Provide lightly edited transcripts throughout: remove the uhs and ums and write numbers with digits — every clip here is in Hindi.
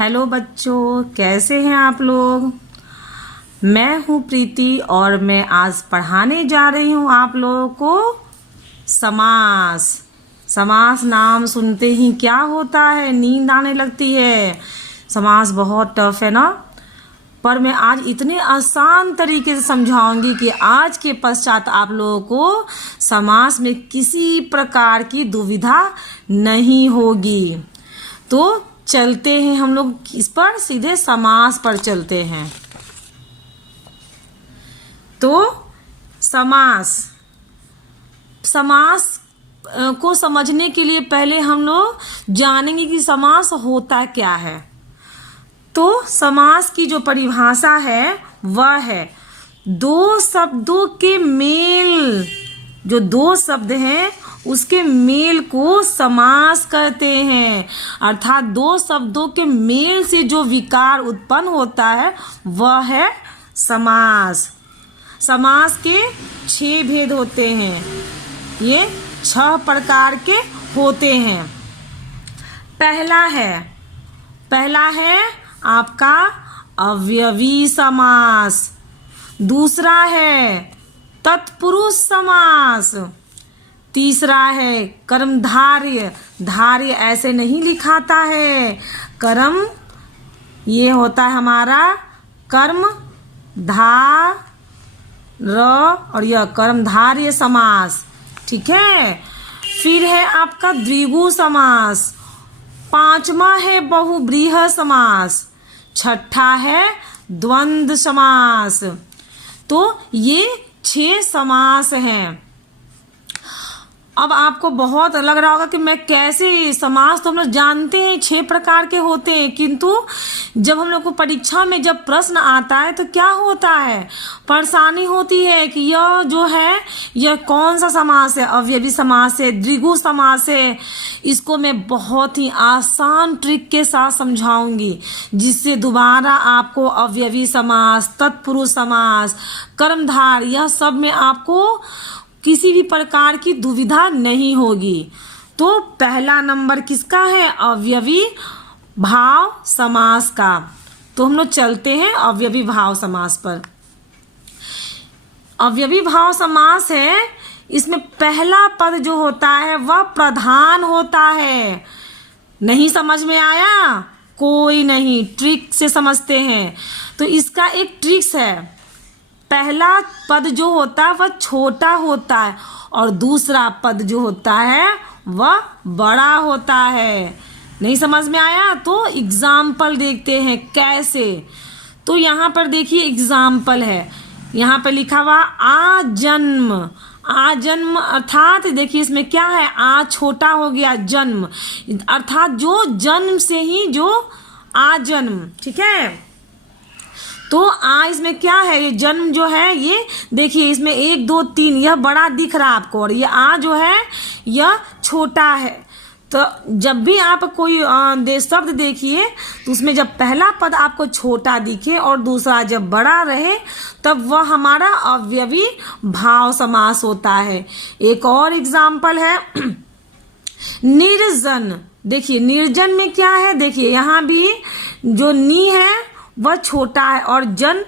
हेलो बच्चों, कैसे हैं आप लोग। मैं हूँ प्रीति और मैं आज पढ़ाने जा रही हूँ आप लोगों को समास। समास नाम सुनते ही क्या होता है, नींद आने लगती है। समास बहुत टफ है ना, पर मैं आज इतने आसान तरीके से समझाऊंगी कि आज के पश्चात आप लोगों को समास में किसी प्रकार की दुविधा नहीं होगी। तो चलते हैं हम लोग इस पर, सीधे समास पर चलते हैं। तो समास को समझने के लिए पहले हम लोग जानेंगे कि समास होता क्या है। तो समास की जो परिभाषा है वह है दो शब्दों के मेल, जो दो शब्द हैं उसके मेल को समास कहते हैं। अर्थात दो शब्दों के मेल से जो विकार उत्पन्न होता है वह है समास। समास के 6 भेद होते हैं, ये 6 प्रकार के होते हैं। पहला है आपका अवयवी समास। दूसरा है तत्पुरुष समास। तीसरा है कर्मधार्य। धार्य ऐसे नहीं लिखाता है, कर्म ये होता है हमारा कर्म धा र और यह कर्मधार्य समास, ठीक है। फिर है आपका द्विगु समास। पांचवा है बहुव्रीहि समास। छठा है द्वंद्व समास। तो ये 6 समास हैं। अब आपको बहुत लग रहा होगा कि मैं कैसे, समास तो हम लोग जानते हैं 6 प्रकार के होते हैं, किंतु जब हम लोग को परीक्षा में जब प्रश्न आता है तो क्या होता है, परेशानी होती है कि यह जो है यह कौन सा समास है, अवयवी समास है, द्विगु समास है। इसको मैं बहुत ही आसान ट्रिक के साथ समझाऊंगी, जिससे दोबारा आपको अवयवी समास, तत्पुरुष समास, कर्मधार यह सब में आपको किसी भी प्रकार की दुविधा नहीं होगी। तो पहला नंबर किसका है, अवयवी भाव समास का। तो हम लोग चलते हैं अवयवी भाव समास पर। अवयवी भाव समास है, इसमें पहला पद जो होता है वह प्रधान होता है। नहीं समझ में आया? कोई नहीं, ट्रिक से समझते हैं। तो इसका एक ट्रिक्स है, पहला पद जो होता है वह छोटा होता है और दूसरा पद जो होता है वह बड़ा होता है। नहीं समझ में आया? तो एग्जाम्पल देखते हैं कैसे। तो यहाँ पर देखिए एग्जाम्पल है, यहाँ पर लिखा हुआ आजन्म। आजन्म अर्थात देखिए इसमें क्या है, आ छोटा हो गया, जन्म अर्थात जो जन्म से ही जो आजन्म, ठीक है। तो आ इसमें क्या है, ये जन्म जो है ये देखिए इसमें 1 2 3 यह बड़ा दिख रहा है आपको, और ये आ जो है यह छोटा है। तो जब भी आप कोई शब्द देखिए तो उसमें जब पहला पद आपको छोटा दिखे और दूसरा जब बड़ा रहे तब वह हमारा अवयवी भाव समास होता है। एक और एग्जाम्पल है निर्जन। देखिए निर्जन में क्या है, देखिए यहाँ भी जो नी है वह छोटा है और जन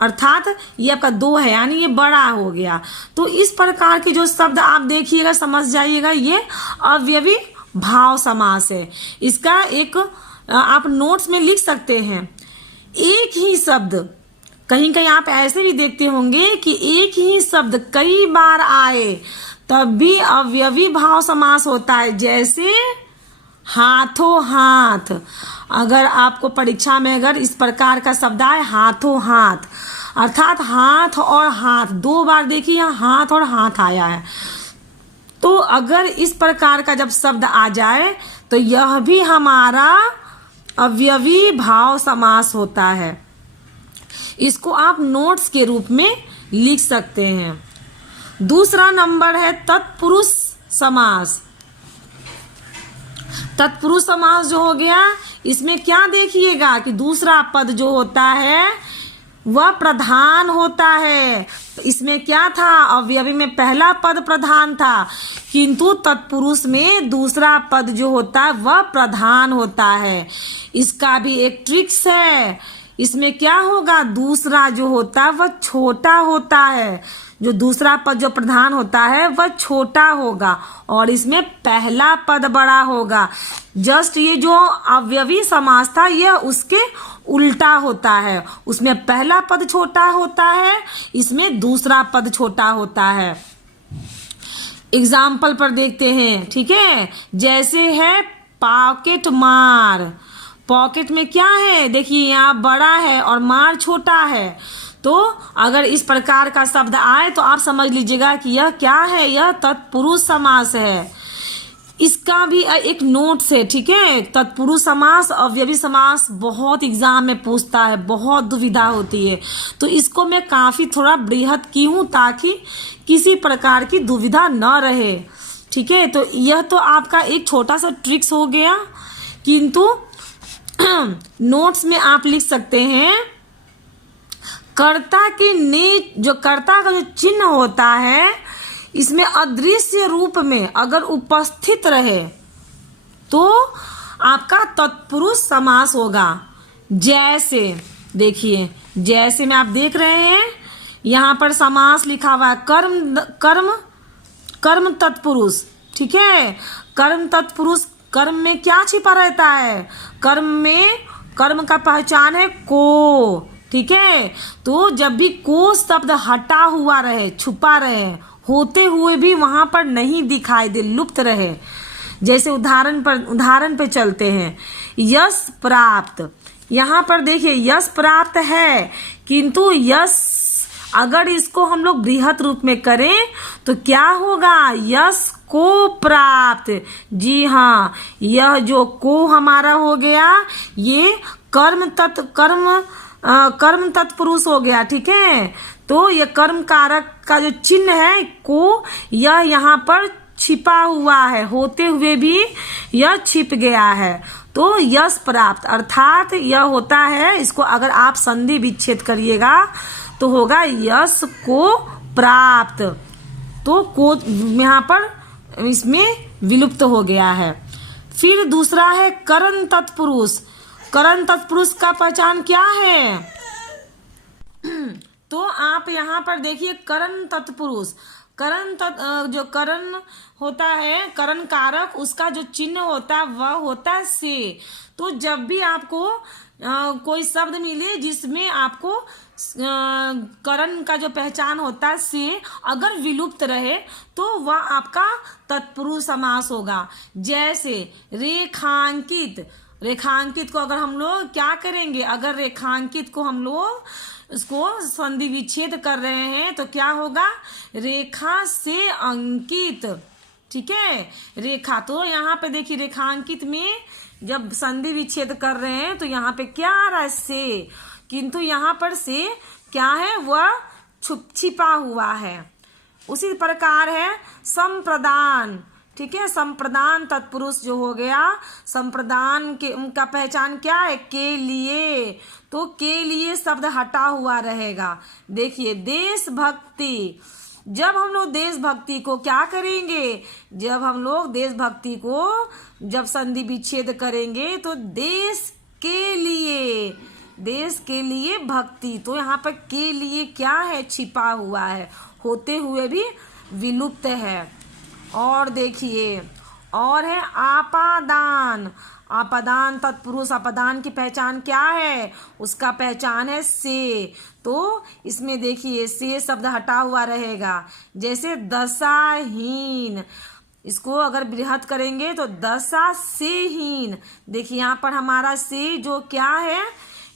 अर्थात ये आपका 2 है, यानी ये बड़ा हो गया। तो इस प्रकार के जो शब्द आप देखिएगा समझ जाइएगा, ये अवयवी भाव समास है। इसका एक आप नोट्स में लिख सकते हैं। एक ही शब्द, कहीं कहीं आप ऐसे भी देखते होंगे कि एक ही शब्द कई बार आए तब भी अवयवी भाव समास होता है। जैसे हाथों हाथ, अगर आपको परीक्षा में अगर इस प्रकार का शब्द आए हाथों हाथ, अर्थात हाथ और हाथ 2 बार देखिए यहाँ हाथ और हाथ आया है। तो अगर इस प्रकार का जब शब्द आ जाए तो यह भी हमारा अवयवी भाव समास होता है। इसको आप नोट्स के रूप में लिख सकते हैं। दूसरा नंबर है तत्पुरुष समास। तत्पुरुष समास जो हो गया, इसमें क्या देखिएगा कि दूसरा पद जो होता है वह प्रधान होता है। इसमें क्या था, अवयवी में पहला पद प्रधान था, किंतु तत्पुरुष में दूसरा पद जो होता है वह प्रधान होता है। इसका भी एक ट्रिक्स है। इसमें क्या होगा, दूसरा जो होता है वह छोटा होता है, जो दूसरा पद जो प्रधान होता है वह छोटा होगा और इसमें पहला पद बड़ा होगा। जस्ट ये जो अवयवी समास था यह उसके उल्टा होता है। उसमें पहला पद छोटा होता है, इसमें दूसरा पद छोटा होता है। एग्जाम्पल पर देखते हैं, ठीक है। जैसे है पॉकेट मार। पॉकेट में क्या है, देखिए यहाँ बड़ा है और मार छोटा है। तो अगर इस प्रकार का शब्द आए तो आप समझ लीजिएगा कि यह क्या है, यह तत्पुरुष समास है। इसका भी एक नोट्स है, ठीक है। तत्पुरुष समास, अवयवी समास बहुत एग्जाम में पूछता है, बहुत दुविधा होती है, तो इसको मैं काफी थोड़ा बृहत की हूँ ताकि किसी प्रकार की दुविधा न रहे, ठीक है। तो यह तो आपका एक छोटा सा ट्रिक्स हो गया, किंतु नोट्स में आप लिख सकते हैं कर्ता की जो कर्ता का जो चिन्ह होता है इसमें अदृश्य रूप में अगर उपस्थित रहे तो आपका तत्पुरुष समास होगा। जैसे देखिए, जैसे में आप देख रहे हैं यहाँ पर समास लिखा हुआ है कर्म तत्पुरुष, ठीक है। कर्म तत्पुरुष, कर्म में क्या छिपा रहता है, कर्म में कर्म का पहचान है को, ठीक है। तो जब भी को शब्द हटा हुआ रहे, छुपा रहे, होते हुए भी वहां पर नहीं दिखाई दे, लुप्त रहे। जैसे उदाहरण पे चलते हैं, यश प्राप्त। यहाँ पर देखिए यश प्राप्त है, किंतु यश अगर इसको हम लोग बृहत रूप में करें तो क्या होगा, यश को प्राप्त। जी हाँ, यह जो को हमारा हो गया ये कर्म तत्पुरुष हो गया, ठीक है। तो यह कर्म कारक का जो चिन्ह है को, यह यहाँ पर छिपा हुआ है, होते हुए भी यह छिप गया है। तो यश प्राप्त अर्थात यह होता है, इसको अगर आप संधि विच्छेद करिएगा तो होगा यश को प्राप्त। तो को यहाँ पर इसमें विलुप्त हो गया है। फिर दूसरा है करण तत्पुरुष। करण तत्पुरुष का पहचान क्या है, तो आप यहाँ पर देखिए करण तत्पुरुष, जो करण होता है, करण कारक, उसका जो चिन्ह होता है वह होता है से। तो जब भी आपको कोई शब्द मिले जिसमें आपको करण का जो पहचान होता है से अगर विलुप्त रहे तो वह आपका तत्पुरुष समास होगा। जैसे रेखांकित। रेखांकित को अगर हम लोग क्या करेंगे, अगर रेखांकित को हम लोग उसको संधि विच्छेद कर रहे हैं तो क्या होगा, रेखा से अंकित, ठीक है। रेखा, तो यहाँ पे देखिए रेखांकित में जब संधि विच्छेद कर रहे हैं तो यहाँ पे क्या आ रहा है से, किंतु यहाँ पर से क्या है, वह छिपा हुआ है। उसी प्रकार है संप्रदान, ठीक है। संप्रदान तत्पुरुष जो हो गया, संप्रदान के उनका पहचान क्या है, के लिए। तो के लिए शब्द हटा हुआ रहेगा। देखिए देशभक्ति, जब हम लोग देशभक्ति को क्या करेंगे, जब हम लोग देशभक्ति को जब संधि विच्छेद करेंगे तो देश के लिए भक्ति, तो यहाँ पर के लिए क्या है, छिपा हुआ है, होते हुए भी विलुप्त है। और देखिए और है आपादान। आपादान तत्पुरुष, आपादान की पहचान क्या है, उसका पहचान है से। तो इसमें देखिए से शब्द हटा हुआ रहेगा। जैसे दशाहीन, इसको अगर बृहत करेंगे तो दशा से हीन। देखिए यहाँ पर हमारा से जो क्या है,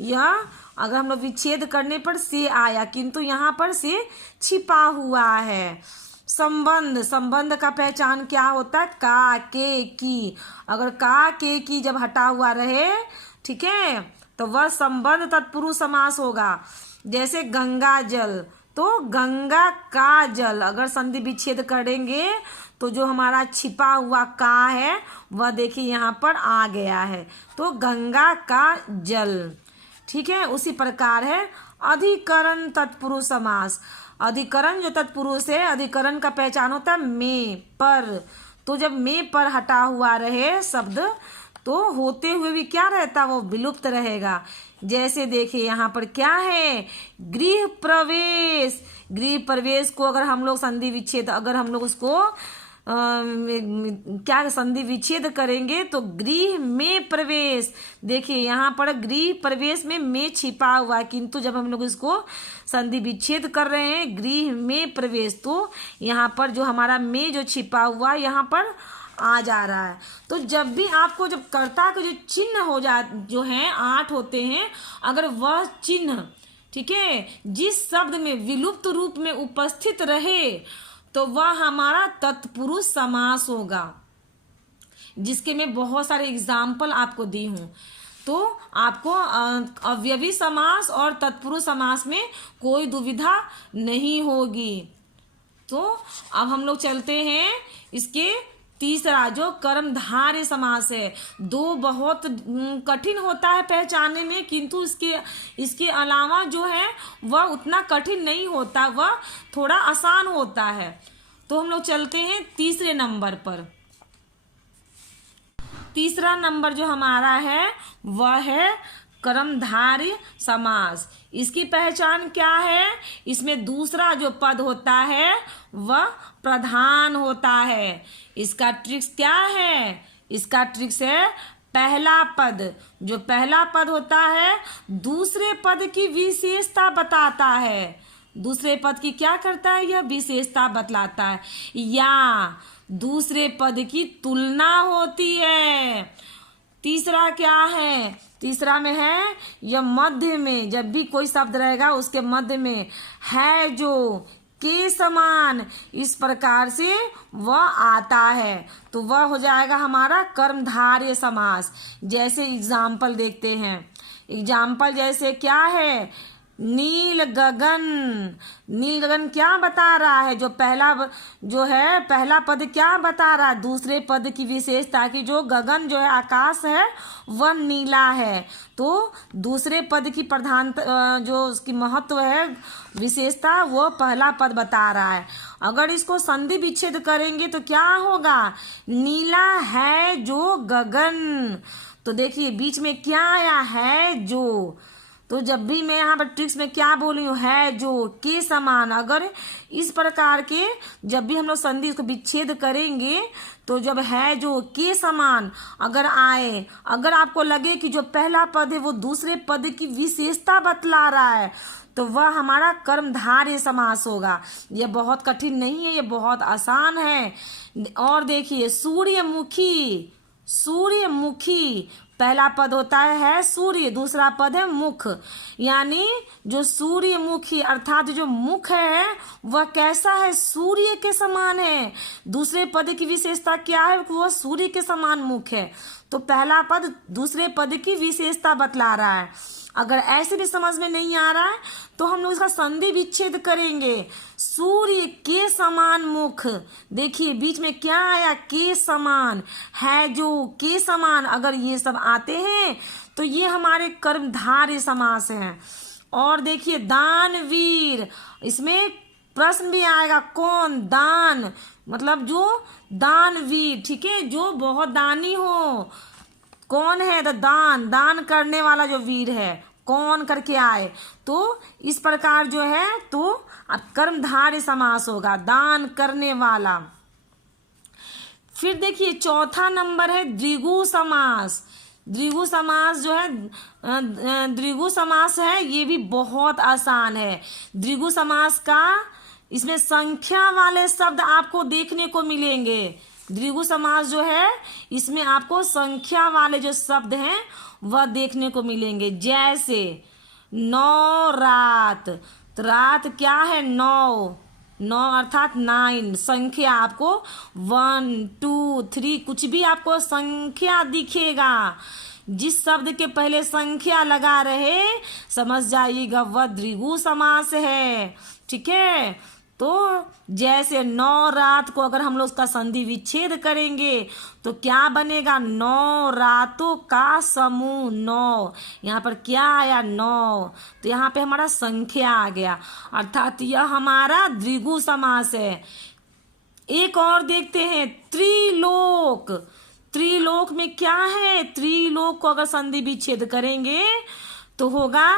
यह अगर हम लोग विच्छेद करने पर से आया, किंतु यहाँ पर से छिपा हुआ है। संबंध, संबंध का पहचान क्या होता है, का के की। अगर का के की जब हटा हुआ रहे, ठीक है, तो वह संबंध तत्पुरुष समास होगा। जैसे गंगा जल, तो गंगा का जल अगर संधि विच्छेद करेंगे तो जो हमारा छिपा हुआ का है वह देखिए यहाँ पर आ गया है, तो गंगा का जल, ठीक है। उसी प्रकार है अधिकरण तत्पुरुष समास। अधिकरण जो तत्पुरुष है, अधिकरण का पहचान होता है में, पर। तो जब में पर हटा हुआ रहे शब्द तो होते हुए भी क्या रहता, वो विलुप्त रहेगा। जैसे देखिए यहाँ पर क्या है, गृह प्रवेश। गृह प्रवेश को अगर हम लोग संधि विच्छेद, अगर हम लोग उसको क्या संधि विच्छेद करेंगे तो गृह में प्रवेश। देखिए यहाँ पर गृह प्रवेश में छिपा हुआ है, किंतु जब हम लोग इसको संधि विच्छेद कर रहे हैं गृह में प्रवेश, तो यहाँ पर जो हमारा में जो छिपा हुआ यहाँ पर आ जा रहा है। तो जब भी आपको जब कर्ता के जो चिन्ह हो जा जो हैं 8 होते हैं, अगर वह चिन्ह ठीक है जिस शब्द में विलुप्त रूप में उपस्थित रहे तो वह हमारा तत्पुरुष समास होगा, जिसके मैं बहुत सारे एग्जाम्पल आपको दी हूँ। तो आपको अवयवी समास और तत्पुरुष समास में कोई दुविधा नहीं होगी। तो अब हम लोग चलते हैं इसके तीसरा जो कर्मधारय समास है। दो बहुत कठिन होता है पहचानने में, किंतु इसके अलावा जो है वह उतना कठिन नहीं होता, वह थोड़ा आसान होता है। तो हम लोग चलते हैं तीसरे नंबर पर। तीसरा नंबर जो हमारा है वह है कर्मधारय समास। इसकी पहचान क्या है, इसमें दूसरा जो पद होता है वह प्रधान होता है। इसका ट्रिक्स क्या है, इसका ट्रिक्स है पहला पद। जो पहला पद होता है दूसरे पद की विशेषता बताता है। दूसरे पद की क्या करता है, यह विशेषता बतलाता है, या दूसरे पद की तुलना होती है। तीसरा क्या है, तीसरा में है यह मध्य में, जब भी कोई शब्द रहेगा उसके मध्य में है जो के समान इस प्रकार से वह आता है, तो वह हो जाएगा हमारा कर्मधारय समास। जैसे एग्जाम्पल देखते हैं, एग्जाम्पल जैसे क्या है, नील गगन। नील गगन क्या बता रहा है, जो पहला जो है पहला पद क्या बता रहा है, दूसरे पद की विशेषता की जो गगन जो है आकाश है वह नीला है। तो दूसरे पद की प्रधान जो उसकी महत्व है विशेषता वो पहला पद बता रहा है। अगर इसको संधि विच्छेद करेंगे तो क्या होगा, नीला है जो गगन। तो देखिए बीच में क्या आया है जो, तो जब भी मैं यहाँ पर ट्रिक्स में क्या बोली हूँ, है जो के समान। अगर इस प्रकार के जब भी हम लोग संधि इसको विच्छेद करेंगे तो जब है जो के समान अगर आए, अगर आपको लगे कि जो पहला पद है वो दूसरे पद की विशेषता बतला रहा है तो वह हमारा कर्मधारय समास होगा। यह बहुत कठिन नहीं है, यह बहुत आसान है। और देखिए सूर्यमुखी। सूर्यमुखी पहला पद होता है सूर्य, दूसरा पद है मुख, यानी जो सूर्यमुखी अर्थात जो मुख है वह कैसा है, सूर्य के समान है। दूसरे पद की विशेषता क्या है, वह सूर्य के समान मुख है। तो पहला पद दूसरे पद की विशेषता बतला रहा है। अगर ऐसे भी समझ में नहीं आ रहा है तो हम लोग इसका संधि विच्छेद करेंगे। सूर्य के समान मुख, देखिए बीच में क्या आया, के समान, है जो के समान। अगर ये सब आते हैं तो ये हमारे कर्मधारय समास हैं। और देखिए दानवीर, इसमें प्रश्न भी आएगा, कौन, दान मतलब जो दानवीर, ठीक है, जो बहुत दानी हो। कौन है, तो दान, दान करने वाला जो वीर है, कौन करके आए। तो इस प्रकार जो है तो कर्मधारय समास होगा, दान करने वाला। फिर देखिए चौथा नंबर है द्विगु समास। द्विगु समास जो है द्विगु समास है, ये भी बहुत आसान है। द्विगु समास का इसमें संख्या वाले शब्द आपको देखने को मिलेंगे। द्विगु समास जो है इसमें आपको संख्या वाले जो शब्द हैं वह देखने को मिलेंगे। जैसे नौ रात, तो रात क्या है, नौ, नौ अर्थात 9, संख्या आपको 1 2 3 कुछ भी आपको संख्या दिखेगा, जिस शब्द के पहले संख्या लगा रहे समझ जाइएगा वह द्विगु समास है, ठीक है। तो जैसे 9 रात को अगर हम लोग उसका संधि विच्छेद करेंगे तो क्या बनेगा, 9 रातों का समूह 9। यहाँ पर क्या आया, 9, तो यहाँ पे हमारा संख्या आ गया, अर्थात यह हमारा द्विगु समास है। एक और देखते हैं, त्रिलोक। त्रिलोक में क्या है, त्रिलोक को अगर संधि विच्छेद करेंगे तो होगा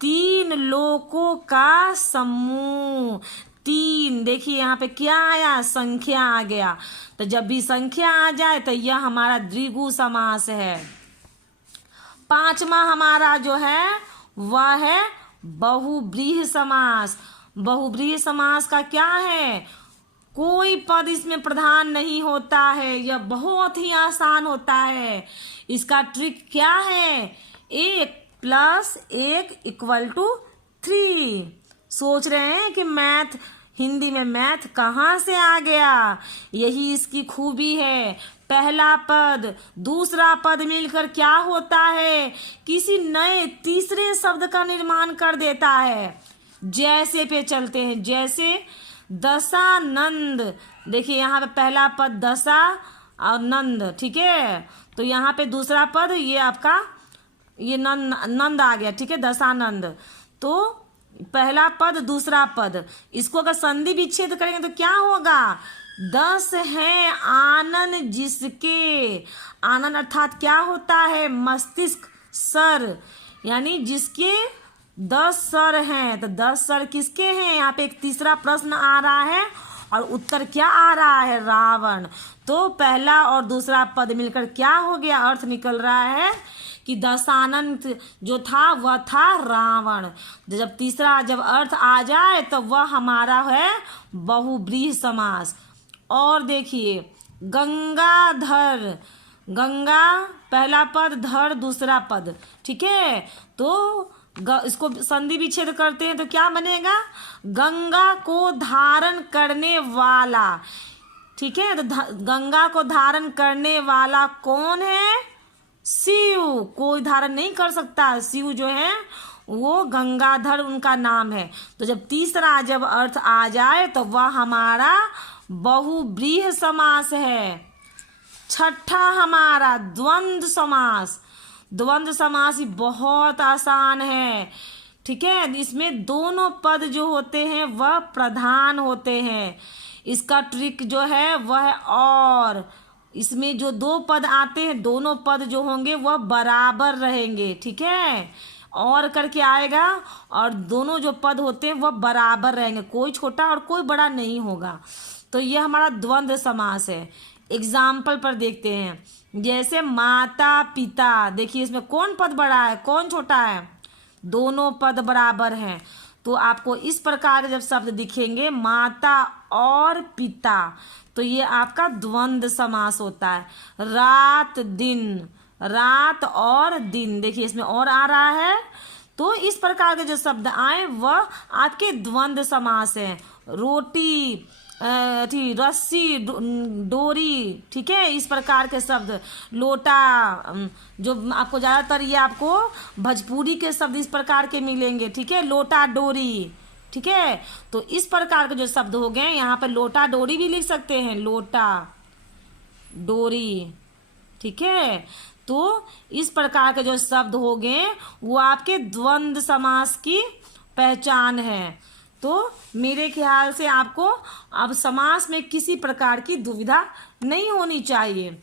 3 लोकों का समूह। 3, देखिए यहाँ पे क्या आया, संख्या आ गया। तो जब भी संख्या आ जाए तो यह हमारा द्विगु समास है। 5वां हमारा जो है वह है बहुव्रीहि समास। बहुव्रीहि समास का क्या है, कोई पद इसमें प्रधान नहीं होता है, यह बहुत ही आसान होता है। इसका ट्रिक क्या है, 1 + 1 = 3। सोच रहे हैं कि मैथ, हिंदी में मैथ कहाँ से आ गया, यही इसकी खूबी है। पहला पद दूसरा पद मिलकर क्या होता है, किसी नए तीसरे शब्द का निर्माण कर देता है। जैसे पे चलते हैं, जैसे दशानंद। देखिए यहाँ पे पहला पद दशा और नंद, ठीक है। तो यहाँ पे दूसरा पद ये आपका ये नंद आ गया, ठीक है, दशानंद। तो पहला पद दूसरा पद, इसको अगर संधि विच्छेद करेंगे तो क्या होगा, 10 है आनन जिसके। आनन अर्थात क्या होता है, मस्तिष्क, सर, यानी जिसके 10 सर हैं। तो 10 सर किसके हैं, यहाँ पे एक तीसरा प्रश्न आ रहा है और उत्तर क्या आ रहा है, रावण। तो पहला और दूसरा पद मिलकर क्या हो गया, अर्थ निकल रहा है कि दशानन जो था वह था रावण। जब तीसरा जब अर्थ आ जाए तो वह हमारा है बहुव्रीहि समास। और देखिए गंगाधर, गंगा पहला पद, धर दूसरा पद, ठीक है। तो इसको संधि विच्छेद करते हैं तो क्या बनेगा, गंगा को धारण करने वाला, ठीक है। तो गंगा को धारण करने वाला कौन है, शिव। कोई धारण नहीं कर सकता, शिव जो है वो गंगाधर उनका नाम है। तो जब तीसरा जब अर्थ आ जाए तो वह हमारा बहुव्रीहि समास है। छठा हमारा द्वंद्व समास। द्वंद्व समास ही बहुत आसान है, ठीक है। इसमें दोनों पद जो होते हैं वह प्रधान होते हैं। इसका ट्रिक जो है वह और इसमें जो 2 पद आते हैं, दोनों पद जो होंगे वह बराबर रहेंगे, ठीक है। और करके आएगा और दोनों जो पद होते हैं वह बराबर रहेंगे, कोई छोटा और कोई बड़ा नहीं होगा। तो यह हमारा द्वंद्व समास है। एग्जाम्पल पर देखते हैं, जैसे माता पिता। देखिए इसमें कौन पद बड़ा है, कौन छोटा है, दोनों पद बराबर हैं। तो आपको इस प्रकार के जब शब्द दिखेंगे माता और पिता, तो ये आपका द्वंद्व समास होता है। रात दिन, रात और दिन, देखिए इसमें और आ रहा है। तो इस प्रकार के जो शब्द आए वह आपके द्वंद्व समास हैं। रोटी, रस्सी, डोरी, ठीक है, इस प्रकार के शब्द। लोटा, जो आपको ज़्यादातर ये आपको भोजपुरी के शब्द इस प्रकार के मिलेंगे, ठीक है, लोटा डोरी, ठीक है। तो इस प्रकार के जो शब्द हो गए, यहाँ पर लोटा डोरी भी लिख सकते हैं, लोटा डोरी, ठीक है। तो इस प्रकार के जो शब्द हो गए वो आपके द्वंद्व समास की पहचान है। तो मेरे ख्याल से आपको अब समास में किसी प्रकार की दुविधा नहीं होनी चाहिए।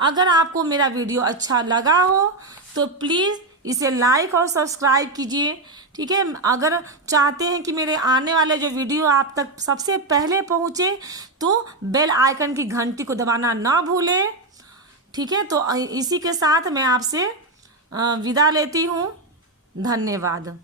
अगर आपको मेरा वीडियो अच्छा लगा हो तो प्लीज़ इसे लाइक और सब्सक्राइब कीजिए, ठीक है। अगर चाहते हैं कि मेरे आने वाले जो वीडियो आप तक सबसे पहले पहुँचे तो बेल आइकन की घंटी को दबाना ना भूलें, ठीक है। तो इसी के साथ मैं आपसे विदा लेती हूँ। धन्यवाद।